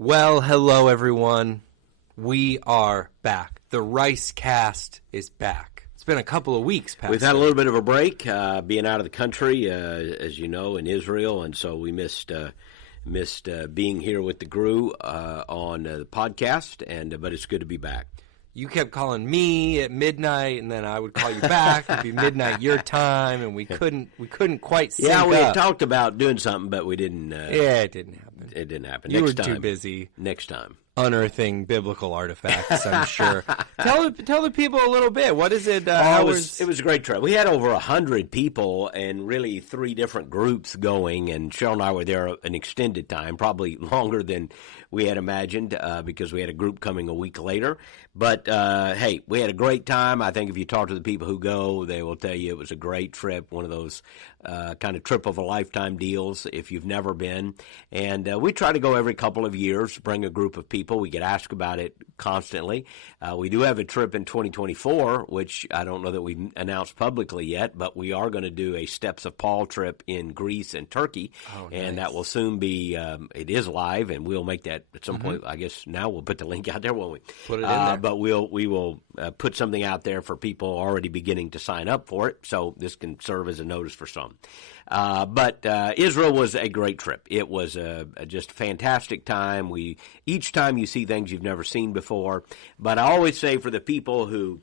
Well, hello everyone. We are back. The Ricecast is back. It's been a couple of weeks, Pastor. We've had a little bit of a break, being out of the country, as you know, in Israel, and so we missed being here with the crew on the podcast. But it's good to be back. You kept calling me at midnight, and then I would call you back. It'd be midnight your time, and we couldn't quite sync up. Yeah, we had up. talked about doing something, but we didn't. It didn't happen. It didn't happen. You Next were time. too busy. Next time. Unearthing biblical artifacts, I'm sure. Tell the people a little bit. What is it? It was a great trip. We had over 100 people and really 3 different groups going, and Cheryl and I were there an extended time, probably longer than we had imagined because we had a group coming a week later. But, hey, we had a great time. I think if you talk to the people who go, they will tell you it was a great trip, one of those kind of trip-of-a-lifetime deals if you've never been. And we try to go every couple of years, bring a group of people. We get asked about it constantly. We do have a trip in 2024, which I don't know that we've announced publicly yet, but we are going to do a Steps of Paul trip in Greece and Turkey. Oh, and nice. that will soon be, it is live, and we'll make that at some point. I guess now we'll put the link out there, won't we? Put it in there. But we will put something out there for people already beginning to sign up for it, so this can serve as a notice for some. But Israel was a great trip. It was just a fantastic time. Each time you see things you've never seen before. But I always say for the people who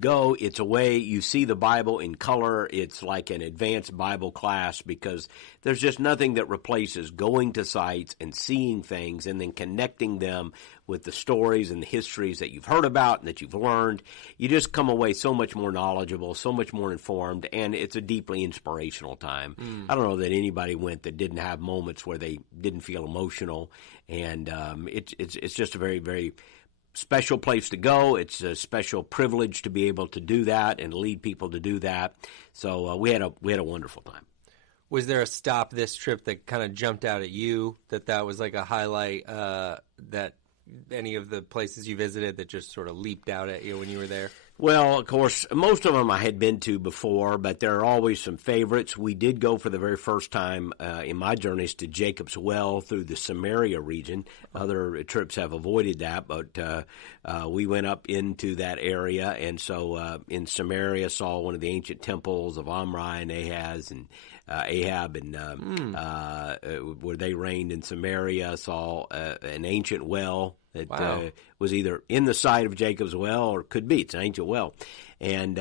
go, it's a way you see the Bible in color. It's like an advanced Bible class because there's just nothing that replaces going to sites and seeing things and then connecting them with the stories and the histories that you've heard about and that you've learned. You just come away so much more knowledgeable, so much more informed, and it's a deeply inspirational time. I don't know that anybody went that didn't have moments where they didn't feel emotional, and it's just a very, very special place to go. It's a special privilege to be able to do that and lead people to do that. So we had a wonderful time. Was there a stop this trip that kind of jumped out at you, that was like a highlight, that any of the places you visited that just sort of leaped out at you when you were there? Well, of course, most of them I had been to before, but there are always some favorites. We did go for the very first time in my journeys to Jacob's Well through the Samaria region. Other trips have avoided that, but we went up into that area, and so in Samaria saw one of the ancient temples of Omri and Ahab, and where they reigned in Samaria, saw an ancient well that was either in the site of Jacob's Well or could be. It's an ancient well. And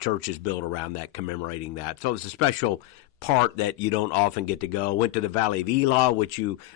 church is built around that, commemorating that. So it's a special part that you don't often get to go. Went to the Valley of Elah,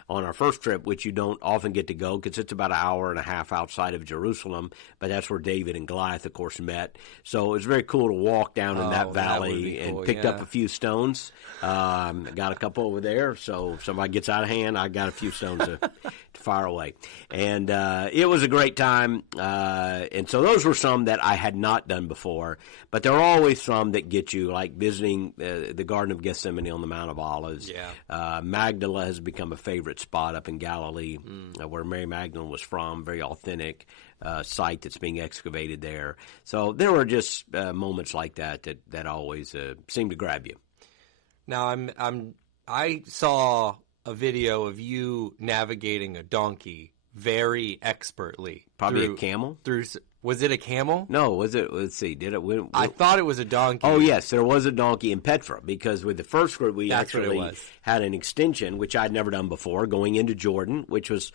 on our first trip, which you don't often get to go because it's about an hour and a half outside of Jerusalem. But that's where David and Goliath, of course, met. So it was very cool to walk down in that valley and picked up a few stones. Got a couple over there. So if somebody gets out of hand, I got a few stones to fire away. And it was a great time. And so those were some that I had not done before. But there are always some that get you, like visiting the Garden of Gethsemane on the Mount of Olives. Yeah. Magdala has become a favorite spot up in Galilee, where Mary Magdalene was from. Very authentic site that's being excavated there. So there were just moments like that always seem to grab you. Now I saw a video of you navigating a donkey very expertly. Probably a camel? Was it a camel? No, was it? Let's see. Did it? I thought it was a donkey. Oh, yes, there was a donkey in Petra because with the first group we That's actually had an extension, which I'd never done before, going into Jordan, which was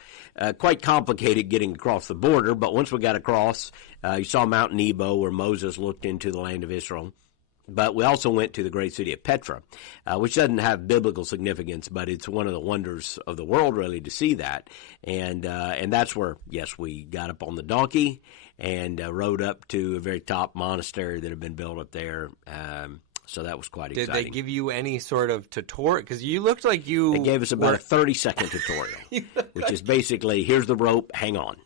quite complicated getting across the border. But once we got across, you saw Mount Nebo where Moses looked into the land of Israel. But we also went to the great city of Petra, which doesn't have biblical significance, but it's one of the wonders of the world, really, to see that. And that's where, yes, we got up on the donkey and rode up to a very top monastery that had been built up there. So that was quite exciting. Did they give you any sort of tutorial? Because you looked like you... They gave us about a 30-second tutorial, which is basically, here's the rope, hang on.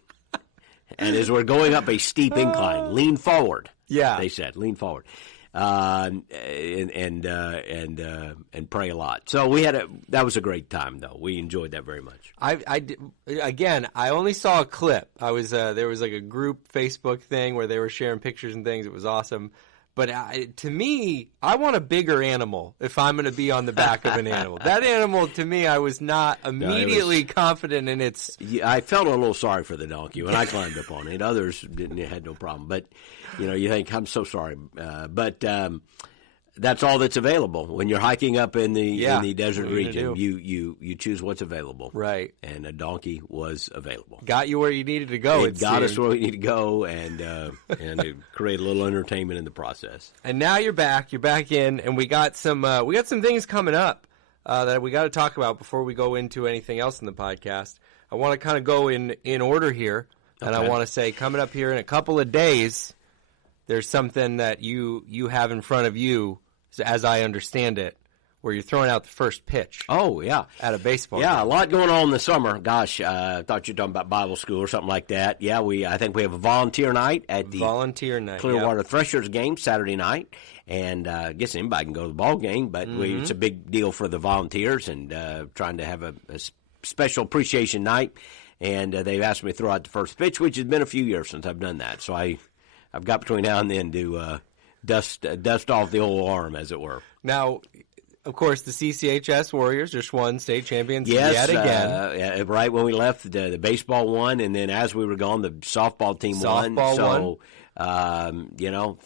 And as we're going up a steep incline, lean forward. Yeah. They said, lean forward. And pray a lot. So that was a great time, though. We enjoyed that very much. I only saw a clip. There was like a group Facebook thing where they were sharing pictures and things. It was awesome. But to me, I want a bigger animal if I'm going to be on the back of an animal. That animal, to me, I was not immediately confident in its... I felt a little sorry for the donkey when I climbed up on it. Others had no problem. But, you think, I'm so sorry. But that's all that's available. When you're hiking up in the desert region, you choose what's available. Right. And a donkey was available. Got you where you needed to go. It got us where we need to go, and it created a little entertainment in the process. And now you're back. You're back in, and we got some things coming up that we got to talk about before we go into anything else in the podcast. I want to kind of go in order here, and I want to say coming up here in a couple of days, there's something that you have in front of you, as I understand it, where you're throwing out the first pitch. Oh, yeah. At a baseball game. Yeah, a lot going on in the summer. Gosh, I thought you were talking about Bible school or something like that. Yeah, I think we have a volunteer night at the Clearwater Threshers game Saturday night. And I guess anybody can go to the ball game, but it's a big deal for the volunteers and trying to have a special appreciation night. And they've asked me to throw out the first pitch, which has been a few years since I've done that. So I've got between now and then to dust off the old arm, as it were. Now, of course, the CCHS Warriors just won state champions yet again. Right when we left, the baseball won, and then as we were gone, the softball team won.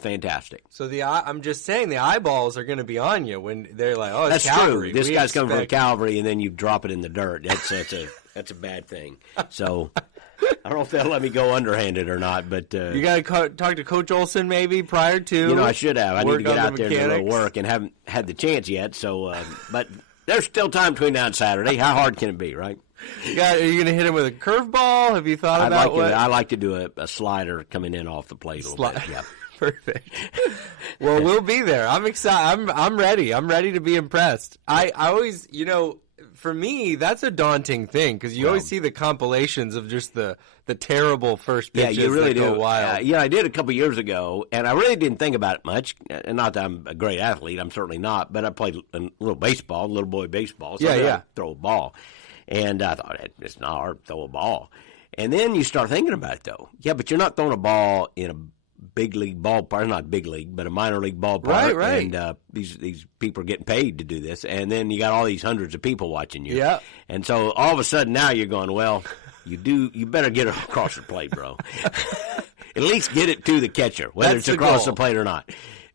Fantastic. So I'm just saying the eyeballs are going to be on you when they're like, oh, it's That's Calvary. True. This guy's coming from Calvary, and then you drop it in the dirt. That's a bad thing. So I don't know if they'll let me go underhanded or not, but you got to talk to Coach Olson maybe prior to. I should have. I need to get out there and do a little work, and haven't had the chance yet. So, but there's still time between now and Saturday. How hard can it be, right? Are you going to hit him with a curveball? Have you thought about what? I like to do a slider coming in off the plate a little bit. Yeah. Perfect. Well, we'll be there. I'm excited. I'm ready. I'm ready to be impressed. I always, for me, that's a daunting thing because you always see the compilations of just the terrible first pitches you really that go wild. I did a couple years ago, and I really didn't think about it much. Not that I'm a great athlete. I'm certainly not. But I played a little baseball, little boy baseball. So I throw a ball. And I thought, it's not hard to throw a ball. And then you start thinking about it, though. Yeah, but you're not throwing a ball in a big league ballpark, not big league, but a minor league ballpark. Right. And these people are getting paid to do this. And then you got all these hundreds of people watching you. Yeah. And so all of a sudden now you're going, well, you better get it across the plate, bro. At least get it to the catcher, whether it's across the plate or not.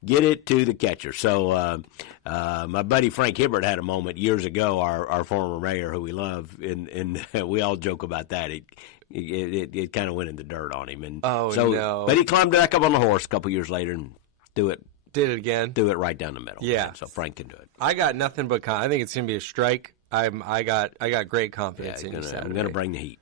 Get it to the catcher. So my buddy Frank Hibbert had a moment years ago, our former mayor, who we love, and we all joke about that. It kind of went in the dirt on him. No. But he climbed back up on the horse a couple years later and did it again. Do it right down the middle. Yeah. So Frank can do it. I got nothing but I think it's going to be a strike. I got great confidence in you Saturday. I'm going to bring the heat.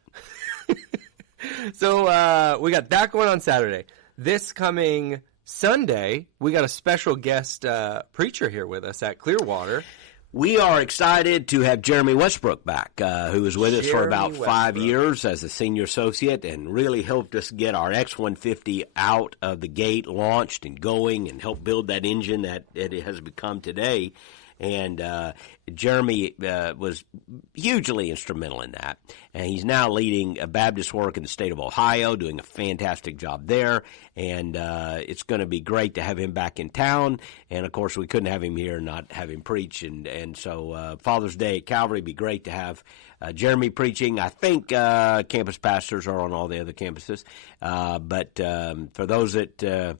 So we got that going on Saturday. This coming Sunday, we got a special guest preacher here with us at Clearwater. We are excited to have Jeremy Westbrook back, who was with us for about 5 years as a senior associate and really helped us get our X-150 out of the gate, launched and going, and helped build that engine that it has become today. And Jeremy was hugely instrumental in that. And he's now leading Baptist work in the state of Ohio, doing a fantastic job there. And it's going to be great to have him back in town. And, of course, we couldn't have him here and not have him preach. And so Father's Day at Calvary would be great to have Jeremy preaching. I think campus pastors are on all the other campuses. But for those that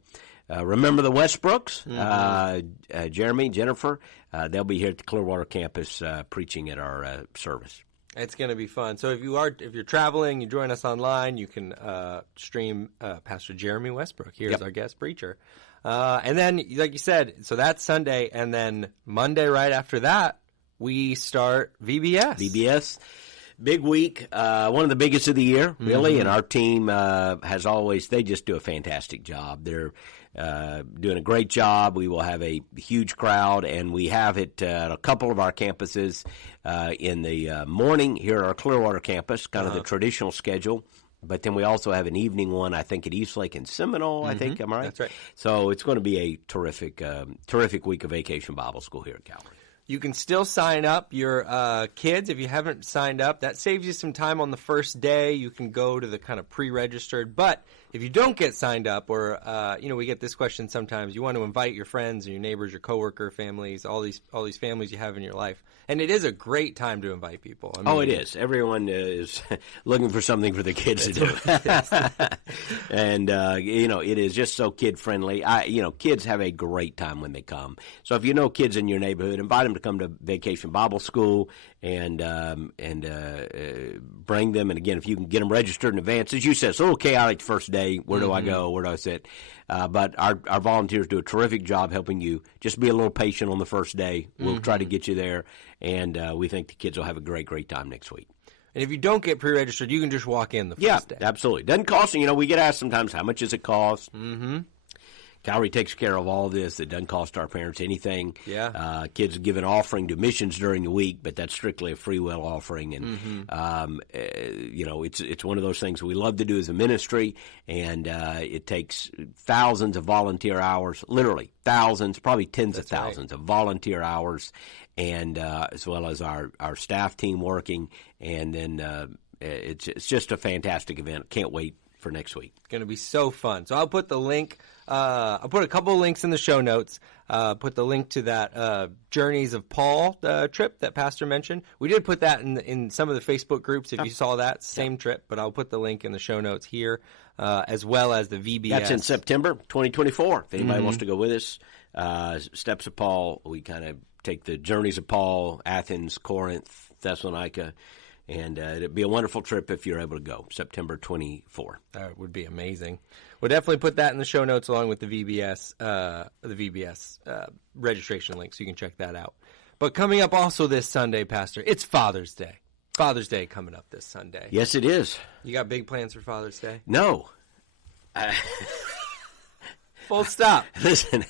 remember the Westbrooks, Jeremy, Jennifer, they'll be here at the Clearwater campus preaching at our service. It's going to be fun. So if you're traveling, you join us online, you can stream Pastor Jeremy Westbrook here as our guest preacher. And then, like you said, so that's Sunday, and then Monday right after that, we start VBS. Big week, one of the biggest of the year, really, and our team has always, they just do a fantastic job. They're doing a great job. We will have a huge crowd, and we have it at a couple of our campuses in the morning here at our Clearwater campus, kind of the traditional schedule. But then we also have an evening one, I think, at Eastlake and Seminole, I think. Am I right? That's right. So it's going to be a terrific week of Vacation Bible School here at Calvary. You can still sign up your kids if you haven't signed up. That saves you some time on the first day. You can go to the kind of pre-registered. But if you don't get signed up, or we get this question sometimes, you want to invite your friends and your neighbors, your coworker families, all these families you have in your life. And it is a great time to invite people. I mean, it is. Everyone is looking for something for the kids to do. And, it is just so kid-friendly. Kids have a great time when they come. So if you know kids in your neighborhood, invite them to come to Vacation Bible School and bring them. And, again, if you can get them registered in advance, as you said, it's a little chaotic the first day. Where do I go? Where do I sit? But our volunteers do a terrific job helping you. Just be a little patient on the first day. We'll try to get you there. And we think the kids will have a great, great time next week. And if you don't get pre-registered, you can just walk in the first day. Yeah, absolutely. Doesn't cost, we get asked sometimes, how much does it cost? Mm-hmm. Calvary takes care of all this. It doesn't cost our parents anything. Yeah. Kids give an offering to missions during the week, but that's strictly a free will offering. And, it's one of those things we love to do as a ministry, and it takes thousands of volunteer hours, literally thousands, probably tens of thousands of volunteer hours, and as well as our staff team working. And then it's just a fantastic event. Can't wait for next week. It's going to be so fun. So I'll put the link. I'll put a couple of links in the show notes. Put the link to that Journeys of Paul trip that Pastor mentioned. We did put that in some of the Facebook groups. If you saw that, same trip. But I'll put the link in the show notes here, as well as the VBS. That's in September 2024. If anybody wants to go with us, Steps of Paul, we kind of take the Journeys of Paul, Athens, Corinth, Thessalonica. And it'd be a wonderful trip if you're able to go, September 24. That would be amazing. We'll definitely put that in the show notes along with the VBS registration link, so you can check that out. But coming up also this Sunday, Pastor, it's Father's Day. Father's Day coming up this Sunday. Yes, it is. You got big plans for Father's Day? No. Full stop. Listen,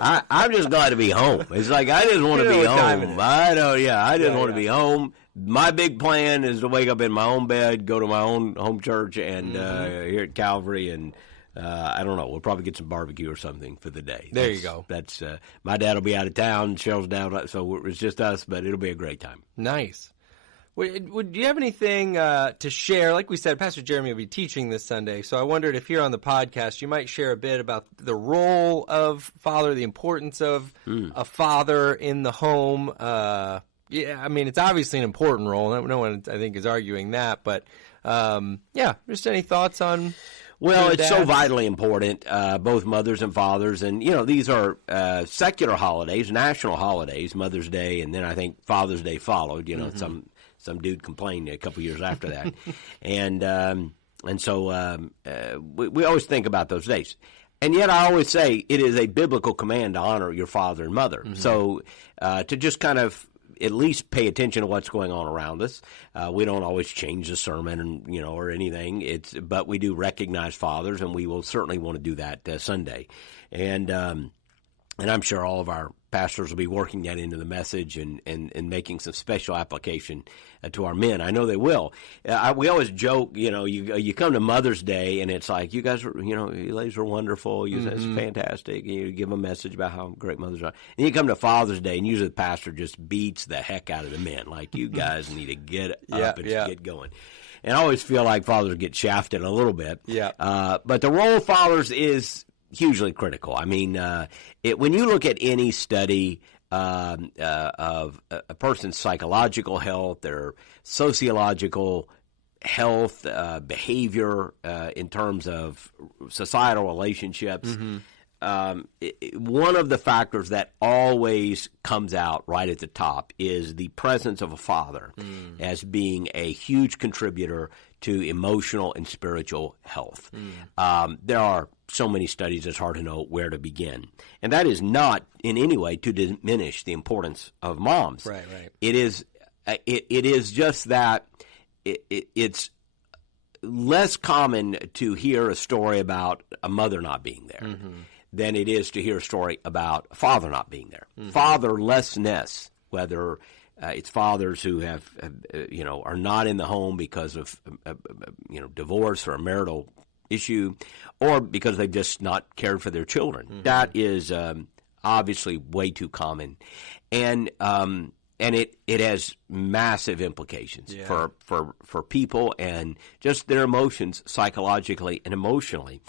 I'm just glad to be home. It's like I just want to be home. I just want to be home. My big plan is to wake up in my own bed, go to my own home church, and here at Calvary, and I don't know. We'll probably get some barbecue or something for the day. There you go. That's my dad will be out of town. Cheryl's down, so it's just us. But it'll be a great time. Nice. Do you have anything to share? Like we said, Pastor Jeremy will be teaching this Sunday, so I wondered if here on the podcast you might share a bit about the role of father, the importance of a father in the home. It's obviously an important role. No one, I think, is arguing that. But, just any thoughts on... Well, it's so vitally important, both mothers and fathers. And, these are secular holidays, national holidays, Mother's Day, and then I think Father's Day followed. Some dude complained a couple years after that. And so we always think about those days. And yet I always say it is a biblical command to honor your father and mother. So to just kind of at least pay attention to what's going on around us. We don't always change the sermon, or anything. But we do recognize fathers, and we will certainly want to do that Sunday. And I'm sure all of our pastors will be working that into the message and making some special application to our men. I know they will. We always joke, you come to Mother's Day and it's like, you guys are, you ladies are wonderful. It's fantastic. You give them a message about how great mothers are. And you come to Father's Day and usually the pastor just beats the heck out of the men. Like, you guys need to get up and get going. And I always feel like fathers get shafted a little bit. Yeah. But the role of fathers is hugely critical. I mean, when you look at any study of a person's psychological health, their sociological health, behavior in terms of societal relationships, one of the factors that always comes out right at the top is the presence of a father as being a huge contributor to emotional and spiritual health. There are so many studies, it's hard to know where to begin. And that is not in any way to diminish the importance of moms. Right. It is just that it's less common to hear a story about a mother not being there than it is to hear a story about a father not being there. Fatherlessness, whether it's fathers who have are not in the home because of divorce or a marital issue, or because they've just not cared for their children. That is a obviously way too common, and it has massive implications for people and just their emotions psychologically and emotionally.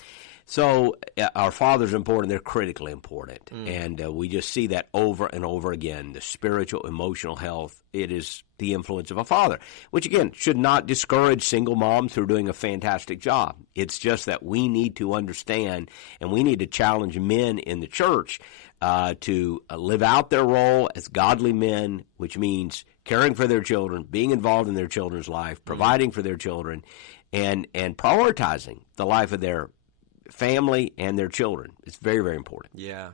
So our fathers are important. They're critically important. And we just see that over and over again, the spiritual, emotional health. It is the influence of a father, which, again, should not discourage single moms who are doing a fantastic job. It's just that we need to understand, and we need to challenge men in the church to live out their role as godly men, which means caring for their children, being involved in their children's life, providing for their children, and prioritizing the life of their family and their children. It's very, very important. Yeah,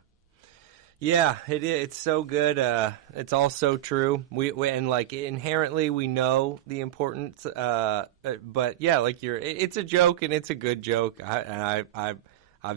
it's so good. It's all so true. We and like inherently we know the importance. But yeah, like it's a joke and it's a good joke. I've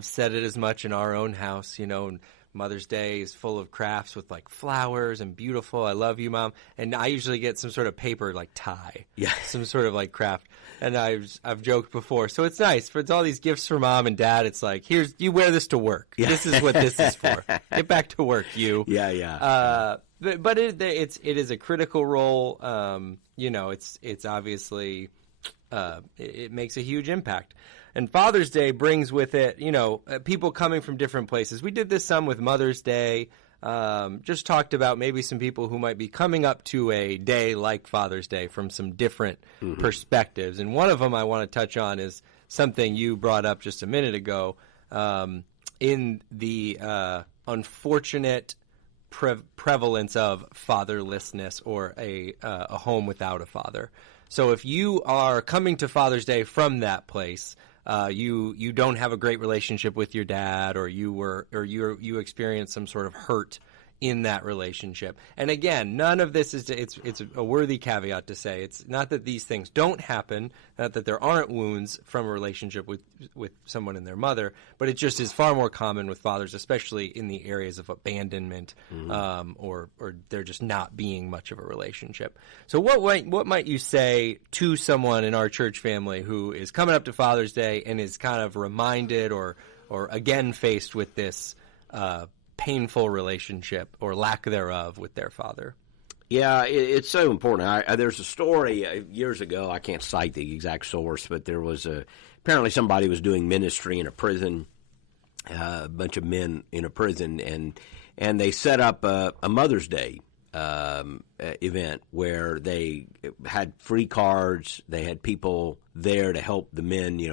said it as much in our own house. And Mother's Day is full of crafts with like flowers and beautiful. I love you, Mom. And I usually get some sort of paper like tie, some sort of like craft. And I've joked before, so it's nice. For it's all these gifts for Mom and Dad. It's like, here's, you wear this to work. This is what this is for. Get back to work, you. But it is a critical role. It's obviously it makes a huge impact. And Father's Day brings with it, people coming from different places. We did this some with Mother's Day. Just talked about maybe some people who might be coming up to a day like Father's Day from some different perspectives. And one of them I want to touch on is something you brought up just a minute ago, in the unfortunate prevalence of fatherlessness or a home without a father. So if you are coming to Father's Day from that place, you don't have a great relationship with your dad, or you experienced some sort of hurt in that relationship. And again, none of this it's a worthy caveat to say. It's not that these things don't happen, not that there aren't wounds from a relationship with someone and their mother, but it just is far more common with fathers, especially in the areas of abandonment, or there just not being much of a relationship. So what might you say to someone in our church family who is coming up to Father's Day and is kind of reminded or again faced with this painful relationship or lack thereof with their father? Yeah, it's so important. There's a story years ago. I can't cite the exact source, but there was apparently somebody was doing ministry in a prison, a bunch of men in a prison, and they set up a Mother's Day event where they had free cards. They had people there to help the men,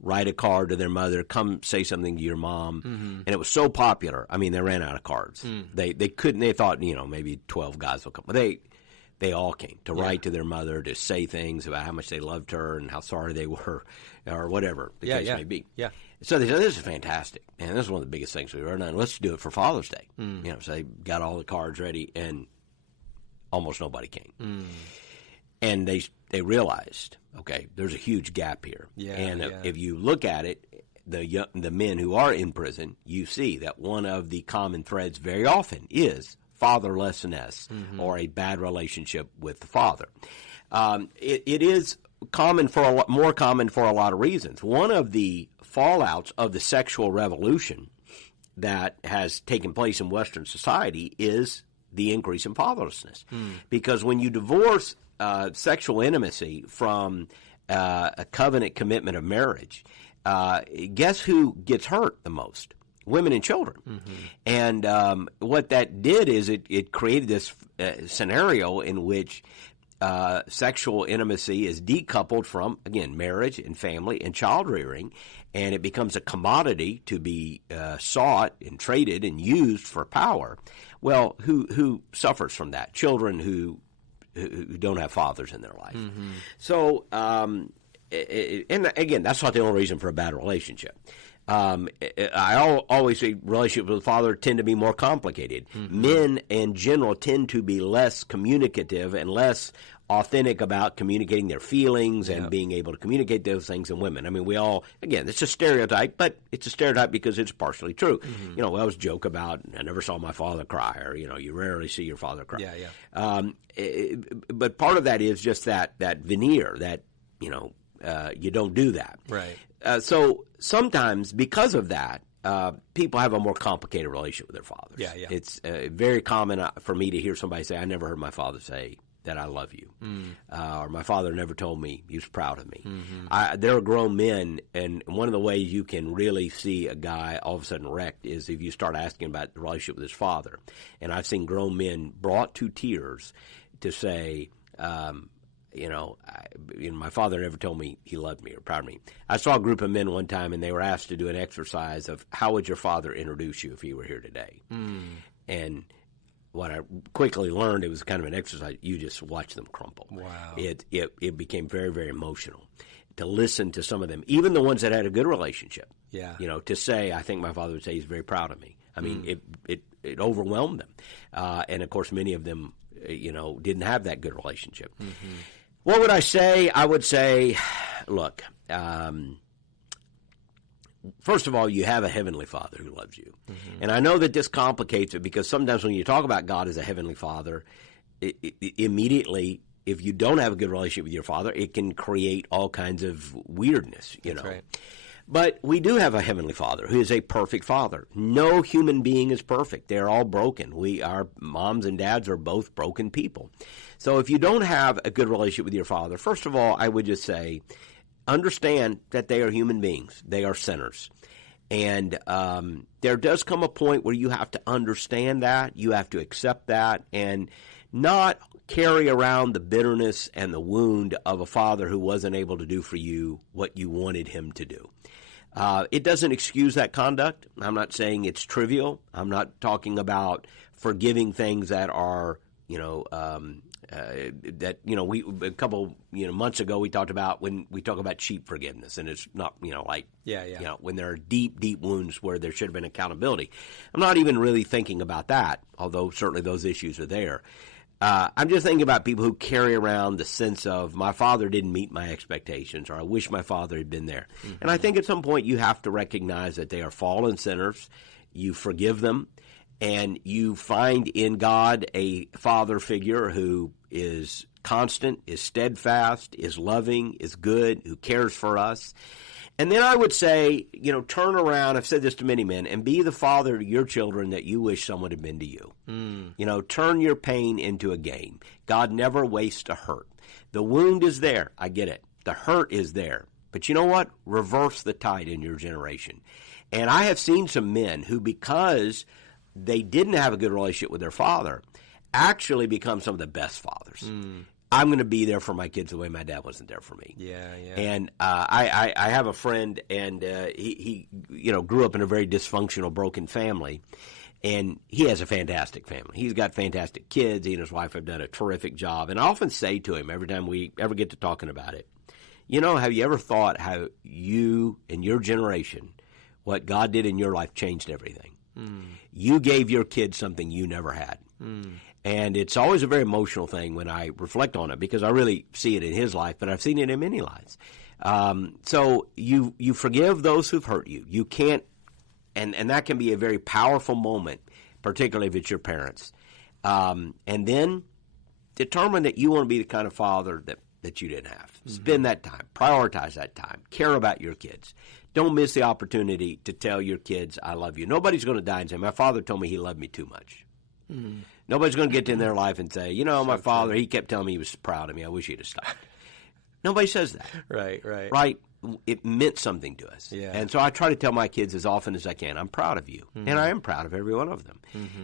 write a card to their mother, come say something to your mom. And it was so popular. I mean, they ran out of cards. They couldn't, they thought, maybe 12 guys will come. But they all came to write to their mother, to say things about how much they loved her and how sorry they were, or whatever the case may be. So they said, this is fantastic. And this is one of the biggest things we've ever done. Let's do it for Father's Day. So they got all the cards ready, and almost nobody came. And they realized, okay, there's a huge gap here. If you look at it, the men who are in prison, you see that one of the common threads very often is fatherlessness or a bad relationship with the father. It is more common for a lot of reasons. One of the fallouts of the sexual revolution that has taken place in Western society is the increase in fatherlessness. Because when you divorce sexual intimacy from a covenant commitment of marriage, guess who gets hurt the most? Women and children. And what that did is it created this scenario in which sexual intimacy is decoupled from, again, marriage and family and child rearing, and it becomes a commodity to be sought and traded and used for power. Well, who suffers from that? Children who don't have fathers in their life. So, and again, that's not the only reason for a bad relationship. I always say relationships with father tend to be more complicated. Men in general tend to be less communicative and less authentic about communicating their feelings and being able to communicate those things than women. I mean, we all, again, it's a stereotype, but it's a stereotype because it's partially true. We always joke about, I never saw my father cry, or, you rarely see your father cry. But part of that is just that veneer that, you don't do that. Right. So sometimes because of that, people have a more complicated relationship with their fathers. Yeah, yeah. It's very common for me to hear somebody say, I never heard my father say that I love you. Or my father never told me he was proud of me. There are grown men, and one of the ways you can really see a guy all of a sudden wrecked is if you start asking about the relationship with his father. And I've seen grown men brought to tears to say, my father never told me he loved me or proud of me. I saw a group of men one time, and they were asked to do an exercise of how would your father introduce you if he were here today? And what I quickly learned, it was kind of an exercise. You just watch them crumple. Wow. It became very, very emotional to listen to some of them, even the ones that had a good relationship. Yeah. To say, I think my father would say he's very proud of me. I mean, it overwhelmed them. And, of course, many of them, didn't have that good relationship. What would I say? I would say, look, first of all, you have a Heavenly Father who loves you. And I know that this complicates it because sometimes when you talk about God as a Heavenly Father, immediately, if you don't have a good relationship with your father, it can create all kinds of weirdness, That's right. But we do have a Heavenly Father who is a perfect Father. No human being is perfect. They're all broken. Our moms and dads are both broken people. So if you don't have a good relationship with your father, first of all, I would just say, understand that they are human beings. They are sinners. And there does come a point where you have to understand that. You have to accept that and not carry around the bitterness and the wound of a father who wasn't able to do for you what you wanted him to do. It doesn't excuse that conduct. I'm not saying it's trivial. I'm not talking about forgiving things that are, a couple months ago we talked about when we talk about cheap forgiveness, and it's not when there are deep wounds where there should have been accountability. I'm not even really thinking about that, although certainly those issues are there. I'm just thinking about people who carry around the sense of my father didn't meet my expectations, or I wish my father had been there. And I think at some point you have to recognize that they are fallen sinners. You forgive them, and you find in God a father figure who is constant, is steadfast, is loving, is good, who cares for us. And then I would say, turn around, I've said this to many men, and be the father to your children that you wish someone had been to you. Turn your pain into a gain. God never wastes a hurt. The wound is there. I get it. The hurt is there. But you know what? Reverse the tide in your generation. And I have seen some men who, because they didn't have a good relationship with their father, actually become some of the best fathers. I'm going to be there for my kids the way my dad wasn't there for me. Yeah. And I have a friend, and he grew up in a very dysfunctional, broken family, and he has a fantastic family. He's got fantastic kids. He and his wife have done a terrific job. And I often say to him every time we ever get to talking about it, have you ever thought how you and your generation, what God did in your life changed everything? You gave your kids something you never had. And it's always a very emotional thing when I reflect on it, because I really see it in his life, but I've seen it in many lives. So you forgive those who've hurt you. You can't, and that can be a very powerful moment, particularly if it's your parents. And then determine that you want to be the kind of father that you didn't have. Spend that time. Prioritize that time. Care about your kids. Don't miss the opportunity to tell your kids, I love you. Nobody's going to die and say, my father told me he loved me too much. Nobody's going to get in their life and say, my father, he kept telling me he was proud of me. I wish he'd have stopped. Nobody says that. Right? It meant something to us. Yeah. And so I try to tell my kids as often as I can, I'm proud of you. And I am proud of every one of them.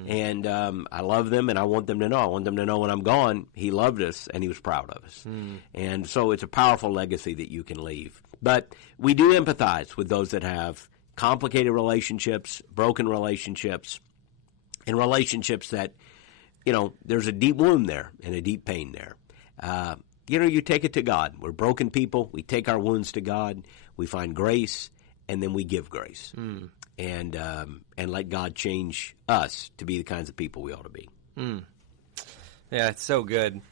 And I love them, and I want them to know. I want them to know when I'm gone, he loved us and he was proud of us. And so it's a powerful legacy that you can leave. But we do empathize with those that have complicated relationships, broken relationships, and relationships that, there's a deep wound there and a deep pain there. You take it to God. We're broken people. We take our wounds to God. We find grace, and then we give grace. And let God change us to be the kinds of people we ought to be. Yeah, it's so good.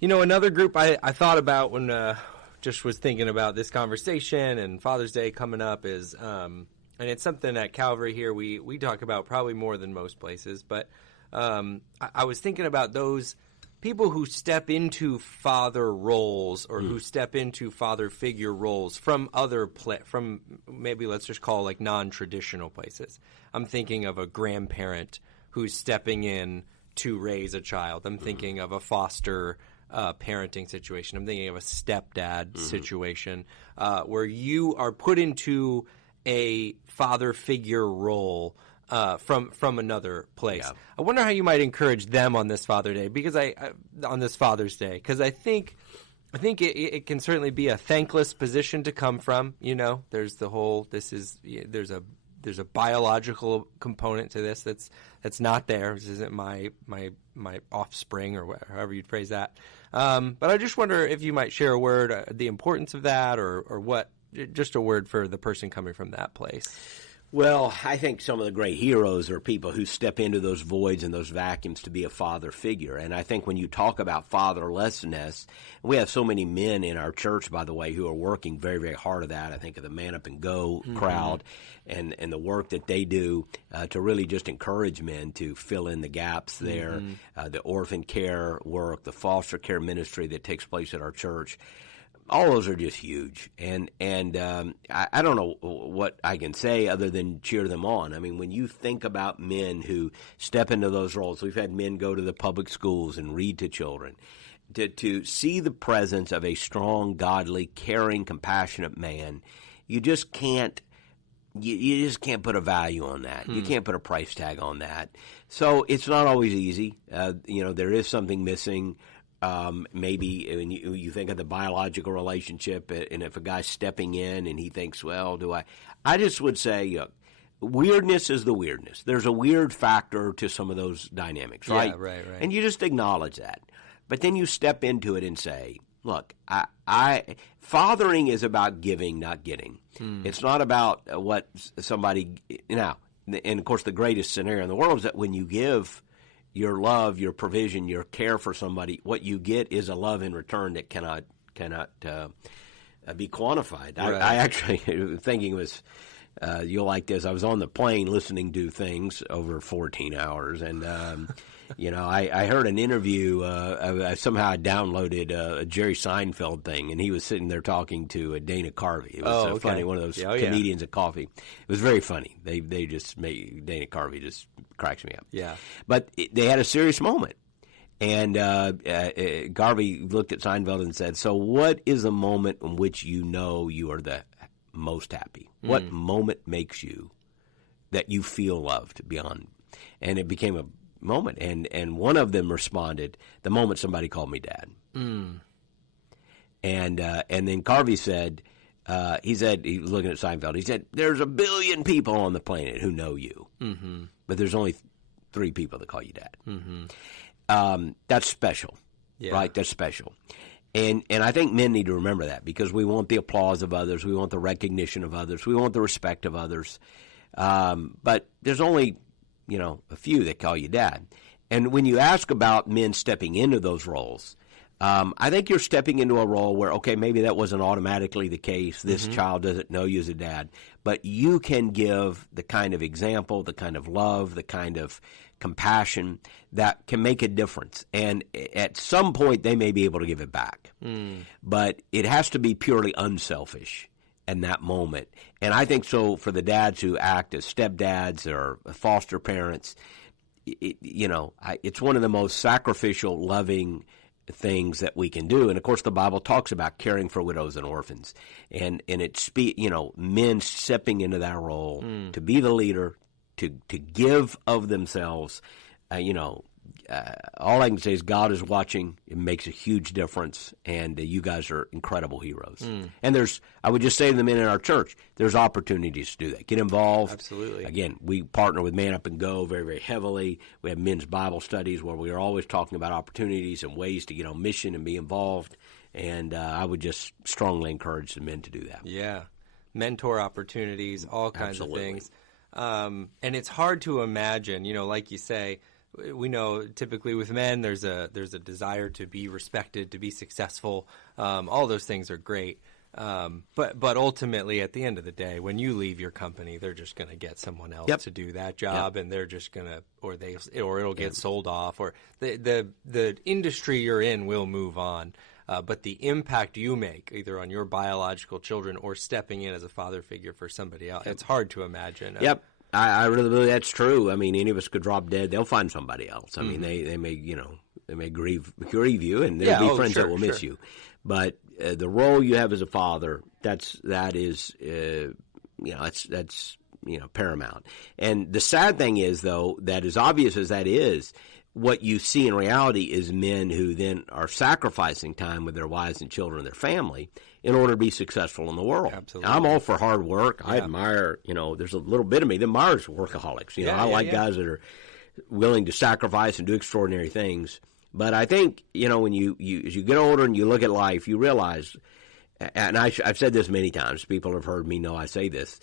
Another group I thought about when just was thinking about this conversation and Father's Day coming up is, and it's something at Calvary here we talk about probably more than most places, but I was thinking about those people who step into father roles or who step into father figure roles from from maybe let's just call like non-traditional places. I'm thinking of a grandparent who's stepping in to raise a child. I'm thinking of a foster parenting situation. I'm thinking of a stepdad situation where you are put into a father figure role from another place. Yeah. I wonder how you might encourage them on this Father's Day because I think it can certainly be a thankless position to come from. There's the whole there's a biological component to this that's not there. This isn't my offspring or however you'd phrase that. But I just wonder if you might share a word, the importance of that, or what, just a word for the person coming from that place. Well, I think some of the great heroes are people who step into those voids and those vacuums to be a father figure. And I think when you talk about fatherlessness, we have so many men in our church, by the way, who are working very, very hard at that. I think of the Man Up and Go crowd and the work that they do to really just encourage men to fill in the gaps there, the orphan care work, the foster care ministry that takes place at our church. All those are just huge, and I don't know what I can say other than cheer them on. I mean, when you think about men who step into those roles, we've had men go to the public schools and read to children. To see the presence of a strong, godly, caring, compassionate man, you just can't. You just can't put a value on that. You can't put a price tag on that. So it's not always easy. There is something missing. Maybe when you think of the biological relationship, and if a guy's stepping in and he thinks, well, I just would say, weirdness is the weirdness. There's a weird factor to some of those dynamics, right? Yeah, right. And you just acknowledge that. But then you step into it and say, look, fathering is about giving, not getting. It's not about what somebody, now, and of course the greatest scenario in the world is that when you give your love, your provision, your care for somebody, what you get is a love in return that cannot be quantified. Right. I actually thinking it was you'll like this. I was on the plane listening to things over 14 hours, and I heard an interview. Somehow I downloaded a Jerry Seinfeld thing, and he was sitting there talking to Dana Carvey. It was funny, one of those comedians at coffee. It was very funny. They just made Dana Carvey just cracks me up. Yeah, but they had a serious moment, and Garvey looked at Seinfeld and said, "So, what is a moment in which you know you are the most happy? What moment makes you that you feel loved beyond?" And it became a moment, and one of them responded, "The moment somebody called me dad." And then Carvey said, he was looking at Seinfeld, he said, "There's 1 billion people on the planet who know you, but there's only 3 people that call you dad." That's special, right? That's special. And I think men need to remember that, because we want the applause of others, we want the recognition of others, we want the respect of others, but there's only a few that call you dad. And when you ask about men stepping into those roles, I think you're stepping into a role where, okay, maybe that wasn't automatically the case. This child doesn't know you as a dad. But you can give the kind of example, the kind of love, the kind of compassion that can make a difference. And at some point, they may be able to give it back. But it has to be purely unselfish in that moment. And I think so for the dads who act as stepdads or foster parents, it's one of the most sacrificial, loving things that we can do. And of course the Bible talks about caring for widows and orphans, and it's men stepping into that role to be the leader, to give of themselves. All I can say is God is watching. It makes a huge difference, and you guys are incredible heroes. And I would just say to the men in our church, there's opportunities to do that. Get involved. Absolutely. Again, we partner with Man Up and Go very, very heavily. We have men's Bible studies where we are always talking about opportunities and ways to get on mission and be involved. And I would just strongly encourage the men to do that. Yeah. Mentor opportunities, all kinds of things. And it's hard to imagine, like you say, we know typically with men there's a desire to be respected, to be successful. All those things are great. But ultimately, at the end of the day, when you leave your company, they're just going to get someone else to do that job, and they're just going to, or it'll get sold off, or the industry you're in will move on. But the impact you make, either on your biological children or stepping in as a father figure for somebody else, it's hard to imagine. Yep. I really believe that's true. I mean, any of us could drop dead. They'll find somebody else. I mean, they may, they may grieve you, and there'll be friends that will miss you. But the role you have as a father, that's paramount. And the sad thing is, though, that as obvious as that is, what you see in reality is men who then are sacrificing time with their wives and children and their family in order to be successful in the world. Absolutely. I'm all for hard work. I admire, there's a little bit of me that admires workaholics. I like guys that are willing to sacrifice and do extraordinary things. But I think, when you as you get older and you look at life, you realize, and I've said this many times, people have heard me know I say this,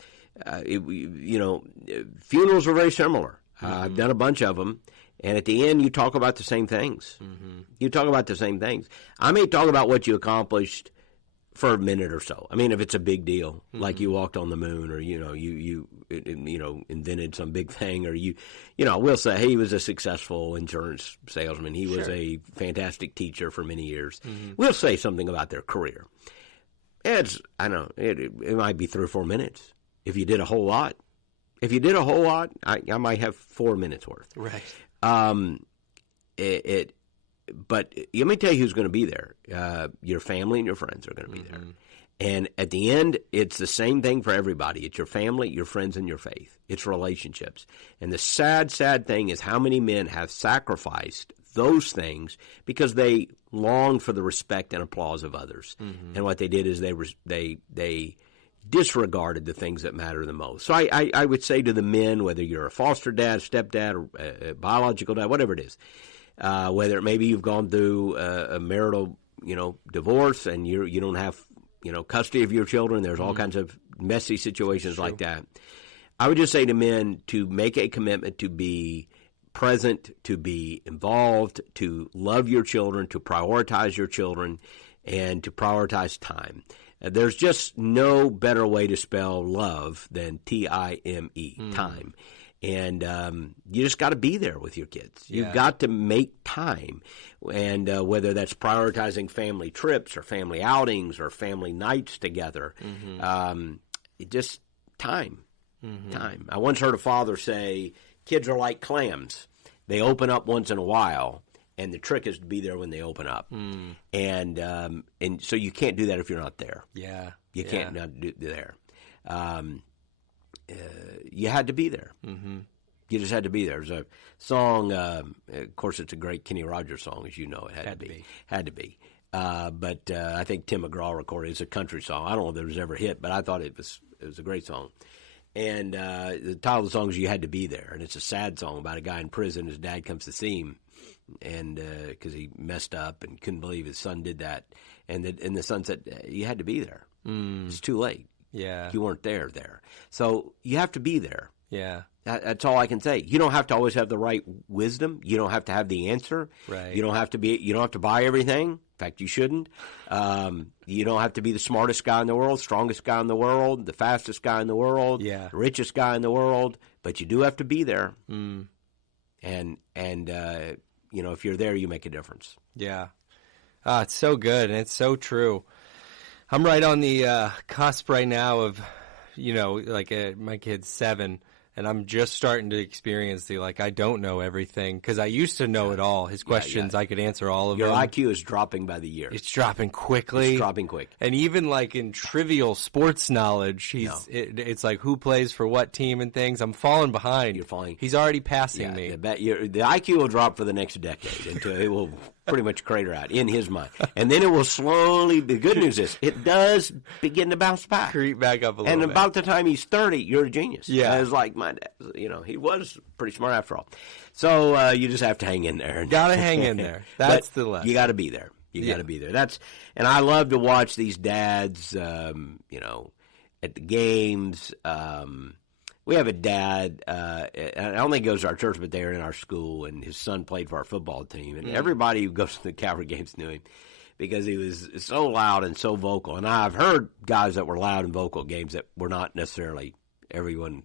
funerals are very similar. I've done a bunch of them. And at the end, you talk about the same things. You talk about the same things. I may talk about what you accomplished for a minute or so. I mean, if it's a big deal, like you walked on the moon, or you invented some big thing, or we'll say, hey, he was a successful insurance salesman. He was a fantastic teacher for many years. We'll say something about their career. It might be 3 or 4 minutes. If you did a whole lot, I might have 4 minutes worth. Right. But let me tell you who's going to be there. Your family and your friends are going to be there. And at the end, it's the same thing for everybody. It's your family, your friends, and your faith. It's relationships. And the sad, sad thing is how many men have sacrificed those things because they long for the respect and applause of others. And what they did is they disregarded the things that matter the most. So I would say to the men, whether you're a foster dad, stepdad, or a biological dad, whatever it is, whether maybe you've gone through a marital, divorce, and you don't have, custody of your children. There's all kinds of messy situations like that. I would just say to men to make a commitment to be present, to be involved, to love your children, to prioritize your children, and to prioritize time. There's just no better way to spell love than T-I-M-E, time. And you just got to be there with your kids. You've got to make time. And whether that's prioritizing family trips or family outings or family nights together, just time. Time. I once heard a father say, kids are like clams. They open up once in a while. And the trick is to be there when they open up, and so you can't do that if you're not there. Yeah, you can't not do there. You had to be there. You just had to be there. There's a song. Of course, it's a great Kenny Rogers song, as you know. It had to be. But I think Tim McGraw recorded it. It's a country song. I don't know if it was ever hit, but I thought it was a great song. And the title of the song is "You Had to Be There," and it's a sad song about a guy in prison. His dad comes to see him. And because he messed up and couldn't believe his son did that, and the son said, "You had to be there. It's too late. You weren't there. So you have to be there." That's all I can say. You don't have to always have the right wisdom. You don't have to have the answer. Right. You don't have to buy everything. In fact, you shouldn't. You don't have to be the smartest guy in the world, strongest guy in the world, the fastest guy in the world, the richest guy in the world. But you do have to be there. And if you're there, you make a difference. Yeah. It's so good, and it's so true. I'm right on the cusp right now of, my kid's 7, and I'm just starting to experience I don't know everything, because I used to know it all. His questions, I could answer all of them. Your IQ is dropping by the year. It's dropping quickly. It's dropping quick. And even in trivial sports knowledge, it's like who plays for what team and things. I'm falling behind. You're falling. He's already passing me. The IQ will drop for the next decade until it will pretty much crater out in his mind. And then it will slowly, the good news is, it does begin to bounce back. Creep back up a little and bit. And about the time he's 30, you're a genius. Yeah. It's like my dad, he was pretty smart after all. So you just have to hang in there. Got to hang in there. That's the lesson. You got to be there. You got to be there. And I love to watch these dads, at the games. We have a dad, I don't think he goes to our church, but they're in our school, and his son played for our football team. And everybody who goes to the Calvary games knew him. because he was so loud and so vocal. And I've heard guys that were loud and vocal at games that were not necessarily everyone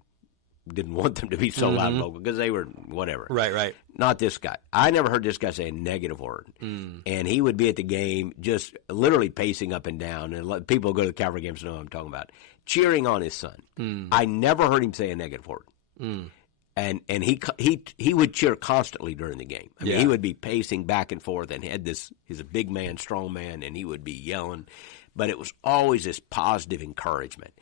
didn't want them to be so loud and vocal because they were whatever. Right. Not this guy. I never heard this guy say a negative word. And he would be at the game just literally pacing up and down. And people who go to the Calvary games know what I'm talking about. Cheering on his son. I never heard him say a negative word. And he would cheer constantly during the game. I mean, he would be pacing back and forth and he's a big man, strong man, and he would be yelling. But it was always this positive encouragement.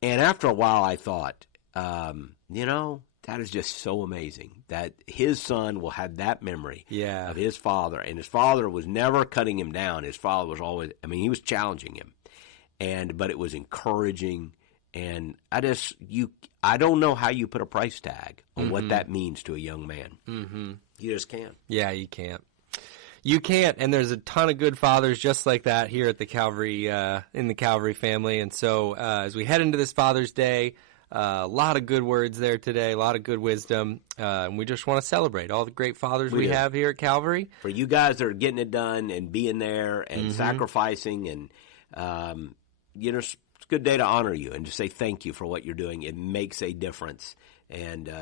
And after a while I thought, that is just so amazing that his son will have that memory of his father. And his father was never cutting him down. His father was always, he was challenging him. But it was encouraging. And I don't know how you put a price tag on what that means to a young man. You just can't. Yeah, you can't. You can't, and there's a ton of good fathers just like that here at the Calvary, in the Calvary family. And so as we head into this Father's Day, a lot of good words there today, a lot of good wisdom, and we just want to celebrate all the great fathers we have here at Calvary. For you guys that are getting it done and being there and sacrificing, and it's a good day to honor you and to say thank you for what you're doing. It makes a difference, and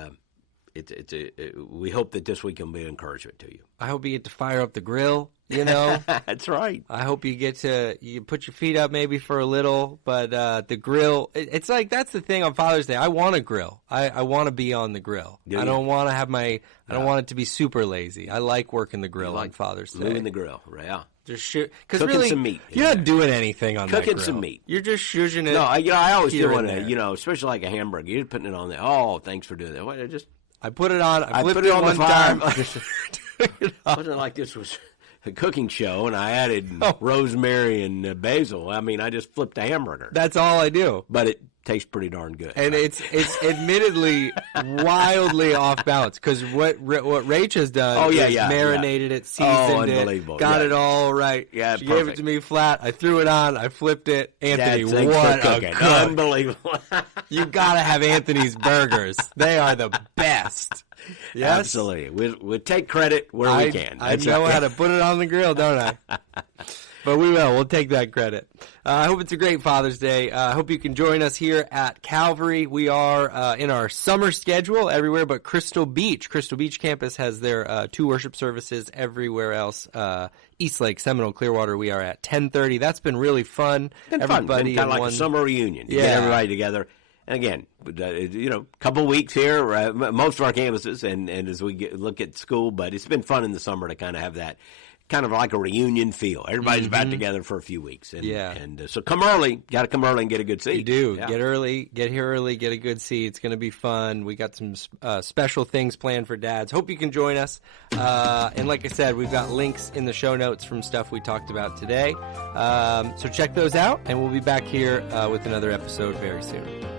we hope that this week can be an encouragement to you. I hope you get to fire up the grill, That's right. I hope you get to put your feet up maybe for a little, but the grill, it's like that's the thing on Father's Day. I want a grill. I want to be on the grill. I don't want to have I don't want it to be super lazy. I like working the grill on Father's Day. Moving the grill, yeah. Just shoot, because cooking really, some meat. You're not doing anything on that grill. Cooking some meat. You're just shushing it. No, I always do want to, especially like a hamburger. You're putting it on there. Oh, thanks for doing that. I put it on. I flipped put it on one the fire. time. It wasn't like this was a cooking show, and I added rosemary and basil. I just flipped a hamburger. That's all I do. But it tastes pretty darn good. And it's admittedly wildly off balance because what Rach has done is marinated it, seasoned it, got it all right. Yeah, she perfect. gave it to me flat. I threw it on. I flipped it. Anthony, what a cook. Unbelievable. You got to have Anthony's burgers. They are the best. Yes? Absolutely. We'll take credit where we can. I know how to put it on the grill, don't I? But we will. We'll take that credit. I hope it's a great Father's Day. I hope you can join us here at Calvary. We are in our summer schedule everywhere but Crystal Beach. Crystal Beach campus has their 2 worship services. Everywhere else, Eastlake, Seminole, Clearwater, we are at 10:30. That's been really fun. Everybody kind of like a summer reunion to get everybody together. And again, couple weeks here, most of our campuses, and as we look at school, but it's been fun in the summer to kind of have that kind of like a reunion feel. Everybody's back together for a few weeks. And so come early. Got to come early and get a good seat. You do. Yeah. Get here early, get a good seat. It's going to be fun. We got some special things planned for dads. Hope you can join us. And like I said, we've got links in the show notes from stuff we talked about today. So check those out, and we'll be back here with another episode very soon.